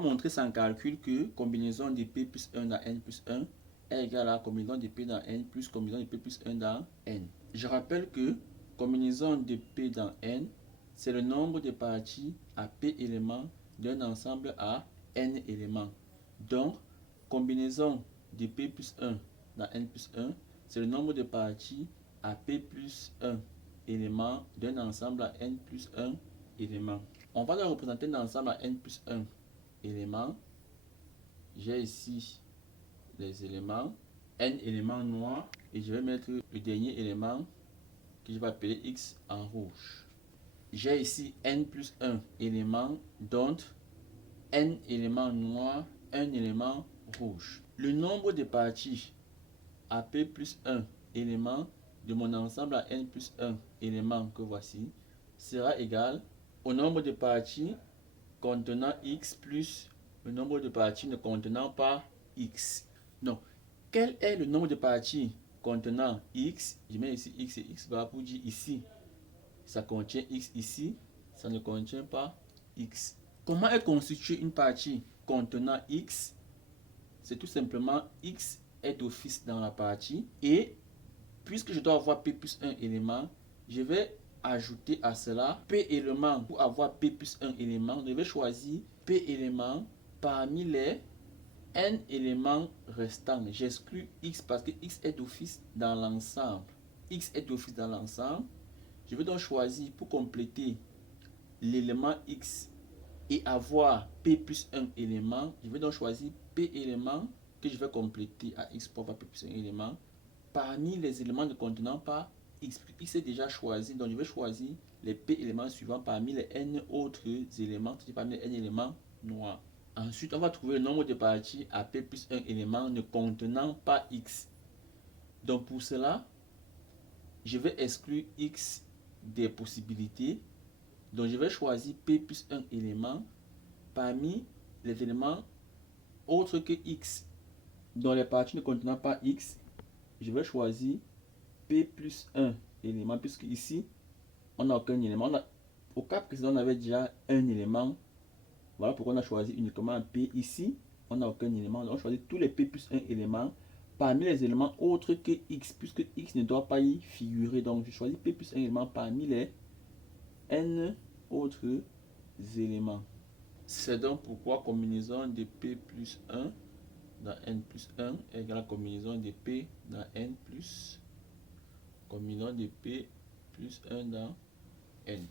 montrer sans calcul que combinaison de P plus 1 dans N plus 1 est égale à combinaison de P dans N plus combinaison de P plus 1 dans N. Je rappelle que combinaison de P dans N, c'est le nombre de parties à P éléments d'un ensemble à N éléments. Donc, combinaison de P plus 1 dans N plus 1, c'est le nombre de parties à P plus 1 éléments d'un ensemble à N plus 1 éléments. On va le représenter l'ensemble à N plus 1 éléments. J'ai ici les éléments, N éléments noirs, et je vais mettre le dernier élément que je vais appeler X en rouge. J'ai ici N plus 1 éléments, dont N éléments noirs, 1 élément rouge. Le nombre de parties à P plus 1 éléments de mon ensemble à N plus 1 éléments que voici sera égal au nombre de parties contenant X plus le nombre de parties ne contenant pas X. Donc, quel est le nombre de parties contenant X? Je mets ici X et X bar pour dire ici, ça contient X, ici, ça ne contient pas X. Comment est constituée une partie contenant X? C'est tout simplement X est d'office dans la partie et puisque je dois avoir P plus 1 élément, je vais ajouter à cela P éléments. Pour avoir P plus 1 élément, je vais choisir P éléments parmi les N éléments restants. J'exclus X parce que X est d'office dans l'ensemble. X est d'office dans l'ensemble. Je vais donc choisir pour compléter l'élément X et avoir P plus 1 élément. Je vais donc choisir P éléments que je vais compléter à X pour avoir P plus 1 élément parmi les éléments ne contenant pas X. X est déjà choisi, donc je vais choisir les P éléments suivants parmi les N autres éléments, c'est-à-dire parmi les N éléments noirs. Ensuite, on va trouver le nombre de parties à P plus 1 élément ne contenant pas X. Donc pour cela, je vais exclure X des possibilités. Donc je vais choisir P plus 1 élément parmi les éléments autres que X. Dans les parties ne contenant pas X, je vais choisir P plus 1 élément, puisque ici, on n'a aucun élément. Au cas précédent, on avait déjà un élément. Voilà pourquoi on a choisi uniquement un P. Ici, on n'a aucun élément. Donc, on choisit tous les P plus 1 éléments parmi les éléments autres que X, puisque X ne doit pas y figurer. Donc, je choisis P plus 1 élément parmi les N autres éléments. C'est donc pourquoi combinaison de P plus 1 dans N plus 1 est égale à combinaison de P dans N plus combinaison de P plus 1 dans N.